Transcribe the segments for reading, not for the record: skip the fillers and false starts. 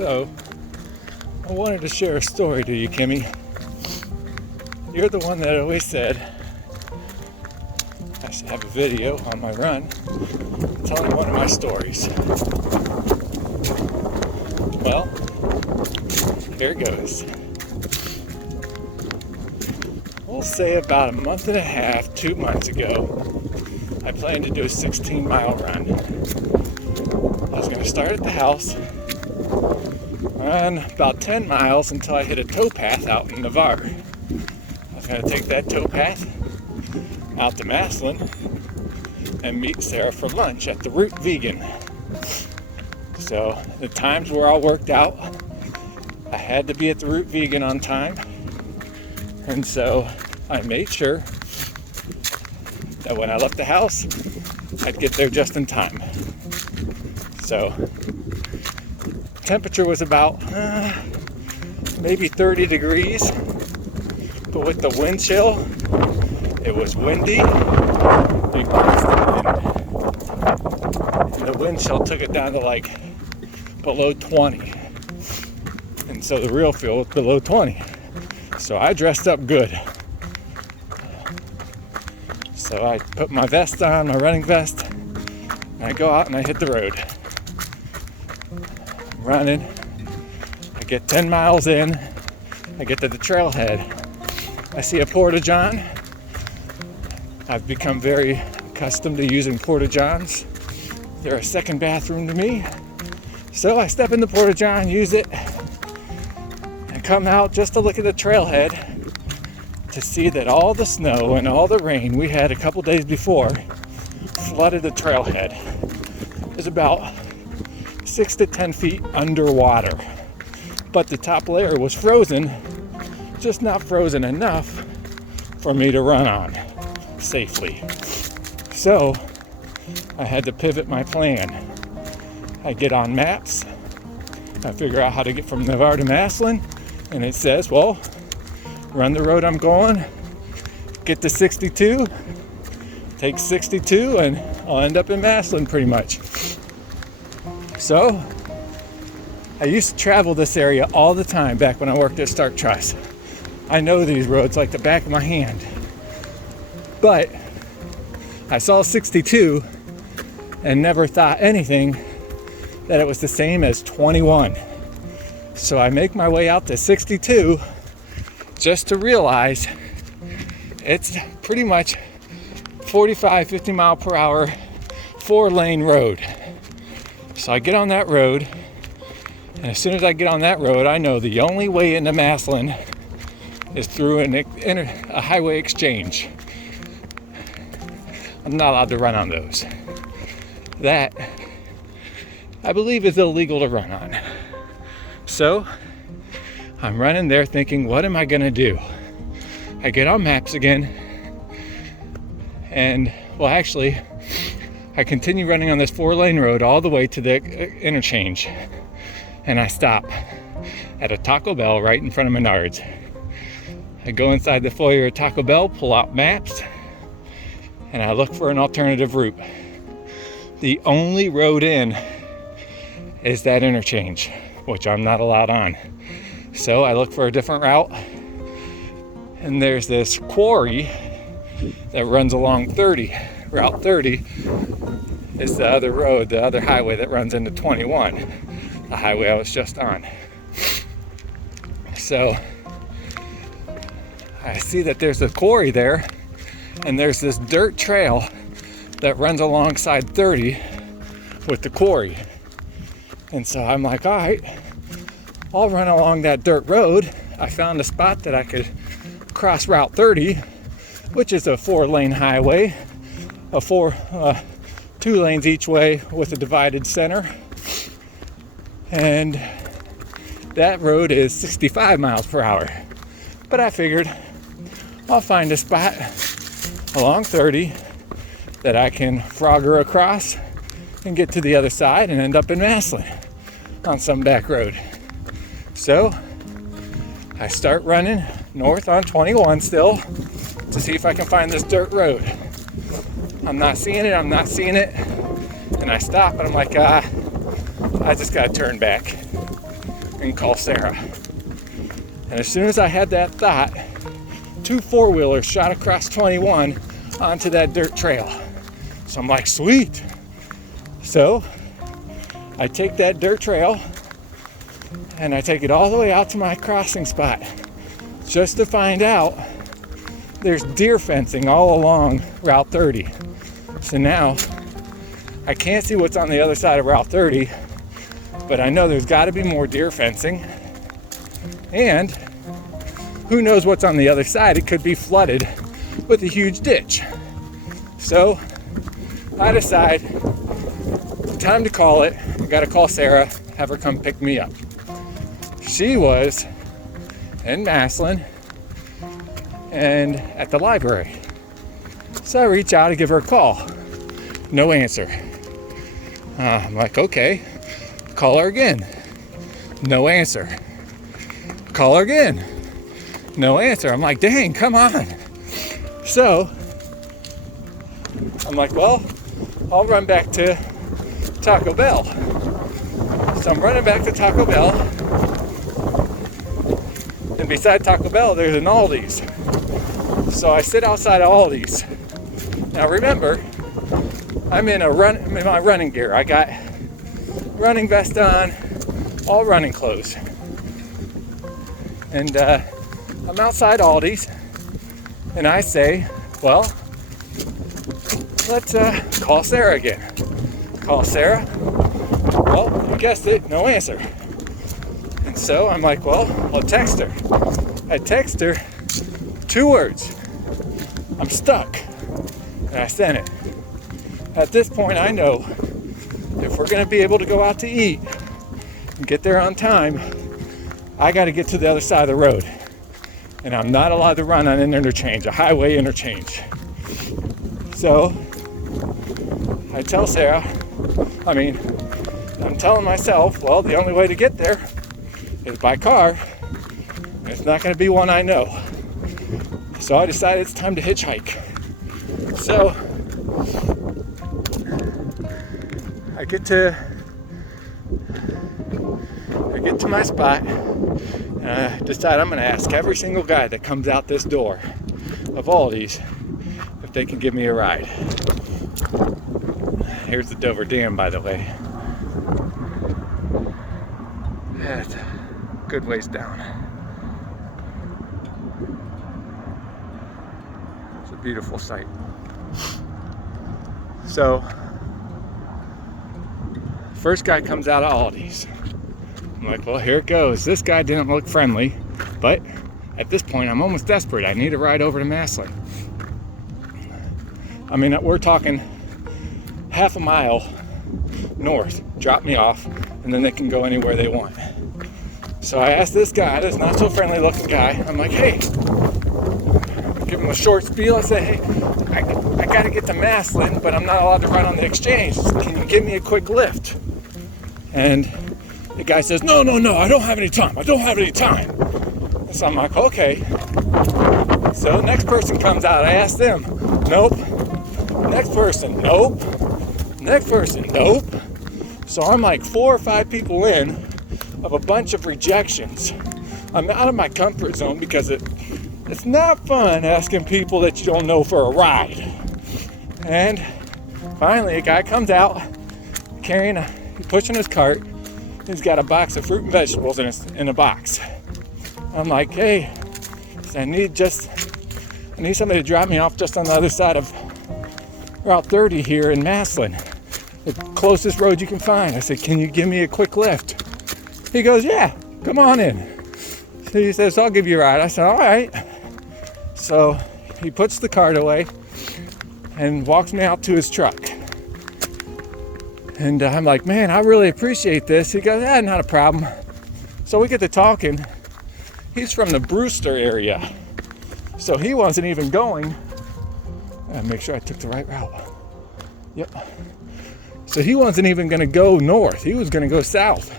So, I wanted to share a story to you, Kimmy. You're the one that always said I should have a video on my run telling one of my stories. Well, here it goes. We'll say about a month and a half, 2 months ago, I planned to do a 16-mile run. I was going to start at the house, run about 10 miles until I hit a towpath out in Navarre. I was going to take that towpath out to Maslin and meet Sarah for lunch at the Root Vegan. So the times were all worked out. I had to be at the Root Vegan on time, and so I made sure that when I left the house, I'd get there just in time. So temperature was about maybe 30 degrees, but with the wind chill, it was windy, big gusty wind, and the wind chill took it down to like below 20, and so the real feel was below 20. So I dressed up good. So I put my vest on, my running vest, and I go out and I hit the road. I'm running, I get 10 miles in, I get to the trailhead. I see a porta-john. I've become very accustomed to using porta-johns. They're a second bathroom to me. So I step in the porta-john, use it, and come out just to look at the trailhead to see that all the snow and all the rain we had a couple days before flooded the trailhead. It was about 6 to 10 feet underwater, but the top layer was frozen, just not frozen enough for me to run on safely. So I had to pivot my plan. I get on maps, I figure out how to get from Navarre to Maslin, and it says, well, run the road I'm going, get to 62, take 62, and I'll end up in Maslin pretty much. So I used to travel this area all the time back when I worked at Stark Trust. I know these roads like the back of my hand. But I saw 62 and never thought anything that it was the same as 21. So I make my way out to 62 just to realize it's pretty much 45, 50 mile per hour, 4-lane road. So I get on that road, and as soon as I get on that road, I know the only way into Massillon is through a highway exchange. I'm not allowed to run on those. That, I believe, is illegal to run on. So I'm running there thinking, what am I gonna do? I get on maps again, and well, actually, I continue running on this 4-lane road all the way to the interchange, and I stop at a Taco Bell right in front of Menards. I go inside the foyer of Taco Bell, pull out maps, and I look for an alternative route. The only road in is that interchange, which I'm not allowed on. So I look for a different route, and there's this quarry that runs along 30. Route 30 is the other road, the other highway that runs into 21, the highway I was just on. So I see that there's a quarry there, and there's this dirt trail that runs alongside 30 with the quarry. And so I'm like, all right, I'll run along that dirt road. I found a spot that I could cross Route 30, which is a 4-lane highway, two lanes each way with a divided center. And that road is 65 miles per hour. But I figured I'll find a spot along 30 that I can frogger across and get to the other side and end up in Massillon on some back road. So I start running north on 21 still to see if I can find this dirt road. I'm not seeing it, and I stop and I'm like, I just gotta turn back and call Sarah. And as soon as I had that thought, 2 4-wheelers shot across 21 onto that dirt trail. So I'm like, sweet. So I take that dirt trail and I take it all the way out to my crossing spot just to find out there's deer fencing all along Route 30. So now I can't see what's on the other side of Route 30, but I know there's got to be more deer fencing. And who knows what's on the other side? It could be flooded with a huge ditch. So I decide, time to call it. I gotta call Sarah, have her come pick me up. She was in Massillon and at the library. So I reach out to give her a call. No answer. I'm like, okay, call her again. No answer. Call her again. No answer. I'm like, dang, come on. So I'm like, well, I'll run back to Taco Bell. So I'm running back to Taco Bell. And beside Taco Bell, there's an Aldi's. So I sit outside of Aldi's. Now remember, I'm in my running gear. I got running vest on, all running clothes. And I'm outside Aldi's, and I say, well, let's call Sarah again. Call Sarah. Well, you guessed it, no answer. And so I'm like, well, I'll text her. I text her 2 words. I'm stuck. And I sent it. At this point, I know if we're going to be able to go out to eat and get there on time, I got to get to the other side of the road. And I'm not allowed to run on an interchange, a highway interchange. So I tell Sarah, I'm telling myself, well, the only way to get there is by car. It's not going to be one I know. So I decided it's time to hitchhike. So I get I get to my spot, and I decide I'm going to ask every single guy that comes out this door of Aldi's if they can give me a ride. Here's the Dover Dam, by the way. That's a good ways down. It's a beautiful sight. So, first guy comes out of Aldi's. I'm like, well, here it goes. This guy didn't look friendly, but at this point, I'm almost desperate. I need a ride over to Massillon. I mean, we're talking half a mile north. Drop me off, and then they can go anywhere they want. So I asked this guy, this not so friendly looking guy, I'm like, hey, give him a short spiel. I said, hey, I got to get to Massillon, but I'm not allowed to ride on the exchange. Can you give me a quick lift? And the guy says, no, I don't have any time. So I'm like, okay. So next person comes out. I ask them, nope. Next person, nope. Next person, nope. So I'm like 4 or 5 people in of a bunch of rejections. I'm out of my comfort zone because it's not fun asking people that you don't know for a ride. And finally a guy comes out he's pushing his cart. He's got a box of fruit and vegetables in a box. I'm like, hey, I need somebody to drop me off just on the other side of Route 30 here in Massillon, the closest road you can find. I said, can you give me a quick lift? He goes, yeah, come on in. So he says, I'll give you a ride. I said, all right. So he puts the cart away and walks me out to his truck. And I'm like, man, I really appreciate this. He goes, yeah, not a problem. So we get to talking. He's from the Brewster area. So he wasn't even going. I make sure I took the right route. Yep. So he wasn't even going to go north. He was going to go south.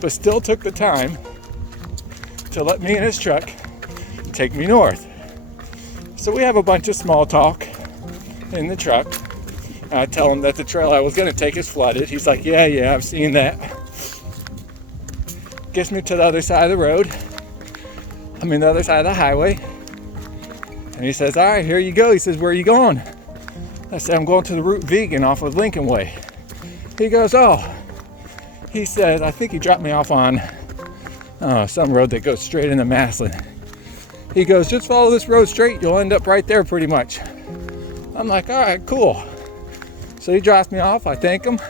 But still took the time to let me in his truck take me north. So we have a bunch of small talk in the truck. I tell him that the trail I was going to take is flooded. He's like, yeah, I've seen that. Gets me to the other side of the road. The other side of the highway. And he says, all right, here you go. He says, where are you going? I said, I'm going to the Route Vegan off of Lincoln Way. He goes, oh. He says, I think he dropped me off on some road that goes straight into Massillon. He goes, just follow this road straight. You'll end up right there pretty much. I'm like, all right, cool. So he drops me off. I thank him.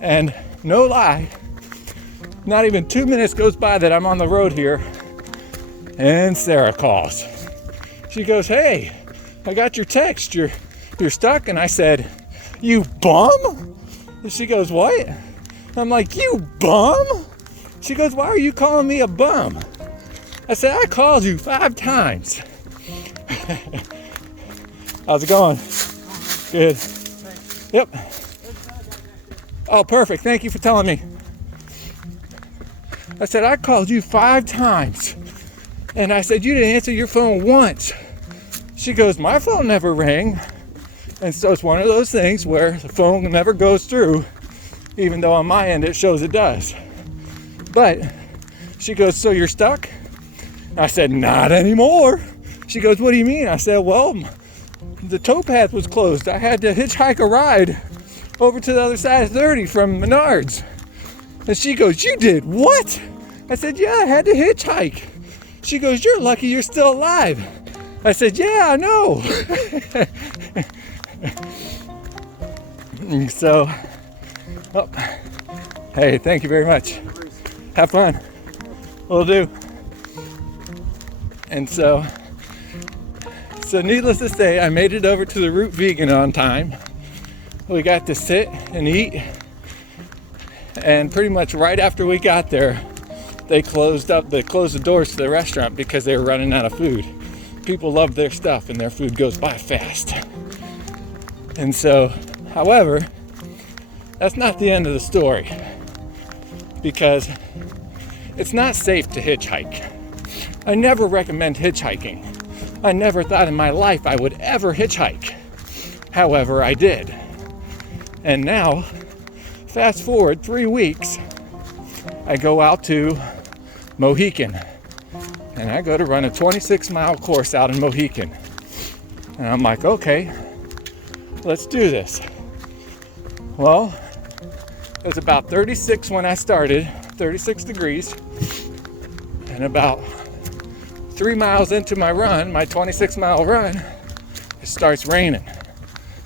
And no lie, not even 2 minutes goes by that I'm on the road here. And Sarah calls. She goes, hey, I got your text. You're stuck. And I said, you bum? And she goes, what? I'm like, you bum? She goes, why are you calling me a bum? I said, I called you 5 times. How's it going? Good. Yep. Oh, perfect. Thank you for telling me. I said, I called you 5 times. And I said, you didn't answer your phone once. She goes, my phone never rang. And so it's one of those things where the phone never goes through, even though on my end it shows it does. But she goes, so you're stuck? I said, not anymore. She goes, what do you mean? I said, well, the towpath was closed. I had to hitchhike a ride over to the other side of 30 from Menards. And she goes, you did what? I said, yeah, I had to hitchhike. She goes, you're lucky you're still alive. I said, yeah, I know. So, well, hey, thank you very much. Have fun. Will do. And so needless to say, I made it over to the Route Vegan on time. We got to sit and eat. And pretty much right after we got there, they closed the doors to the restaurant because they were running out of food. People love their stuff and their food goes by fast. And so, however, that's not the end of the story, because it's not safe to hitchhike. I never recommend hitchhiking. I never thought in my life I would ever hitchhike. However, I did. And now, fast forward 3 weeks, I go out to Mohican, and I go to run a 26-mile course out in Mohican. And I'm like, okay, let's do this. Well, it was about 36 when I started, 36 degrees, and about 3 miles into my run, my 26-mile run, it starts raining.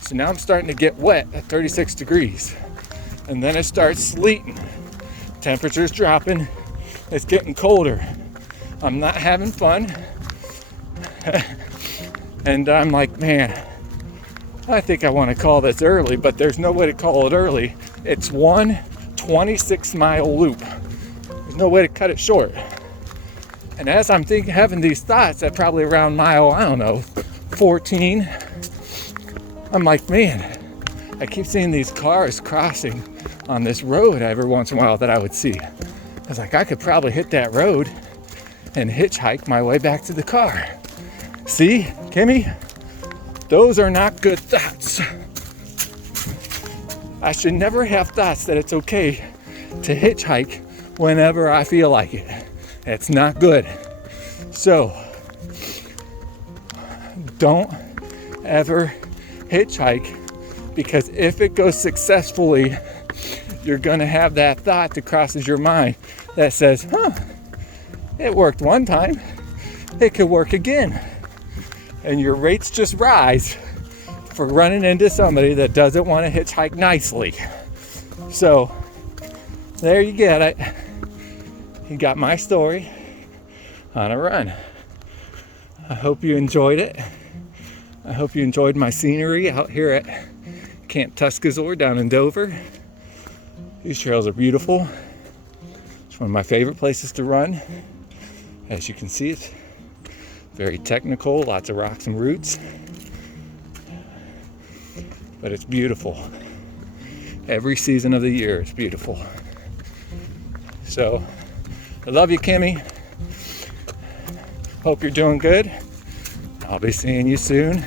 So now I'm starting to get wet at 36 degrees. And then it starts sleeting. Temperature's dropping. It's getting colder. I'm not having fun. And I'm like, man, I think I want to call this early, but there's no way to call it early. It's one 26-mile loop. There's no way to cut it short. And as I'm having these thoughts at probably around mile, I don't know, 14, I'm like, man, I keep seeing these cars crossing on this road every once in a while that I would see. I was like, I could probably hit that road and hitchhike my way back to the car. See, Kimmy, those are not good thoughts. I should never have thoughts that it's okay to hitchhike whenever I feel like it. It's not good. So, don't ever hitchhike, because if it goes successfully, you're gonna have that thought that crosses your mind that says, it worked one time, it could work again. And your rates just rise for running into somebody that doesn't want to hitchhike nicely. So, there you get it. You got my story on a run. I hope you enjoyed it. I hope you enjoyed my scenery out here at Camp Tuscazoar down in Dover. These trails are beautiful. It's one of my favorite places to run. As you can see, it's very technical, lots of rocks and roots. But it's beautiful. Every season of the year is beautiful. So, I love you, Kimmy. Hope you're doing good. I'll be seeing you soon.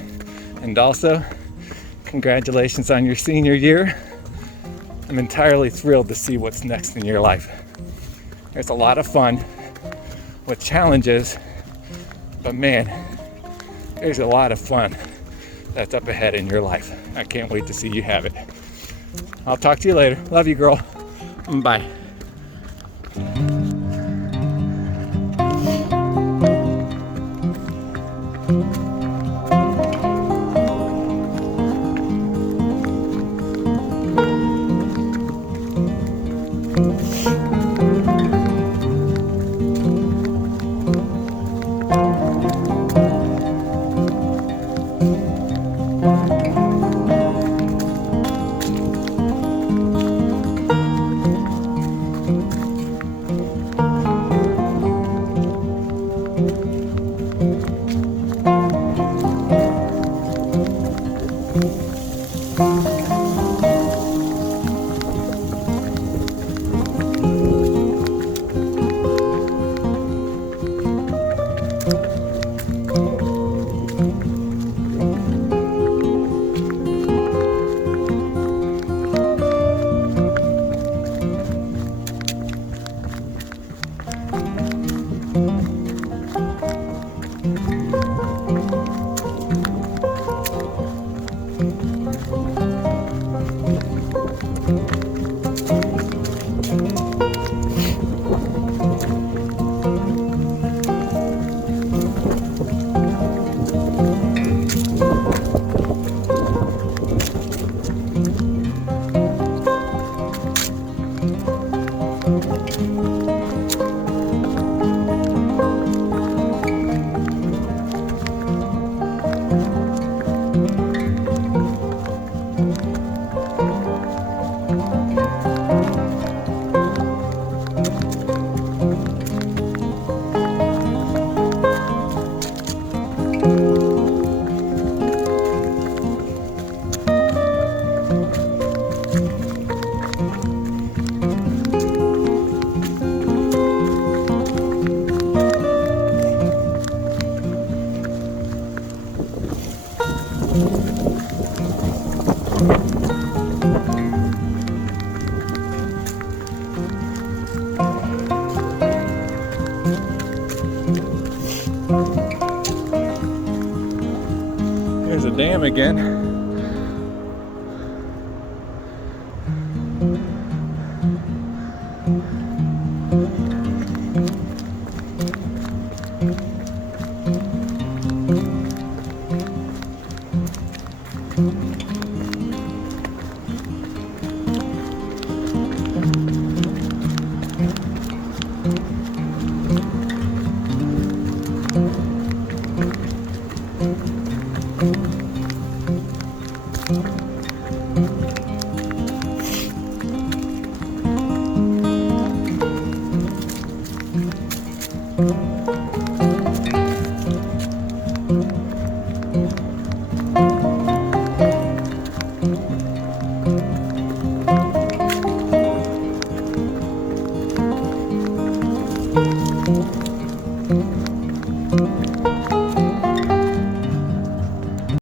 And also, congratulations on your senior year. I'm entirely thrilled to see what's next in your life. There's a lot of fun with challenges, but man, there's a lot of fun that's up ahead in your life. I can't wait to see you have it. I'll talk to you later. Love you, girl. Bye. am again.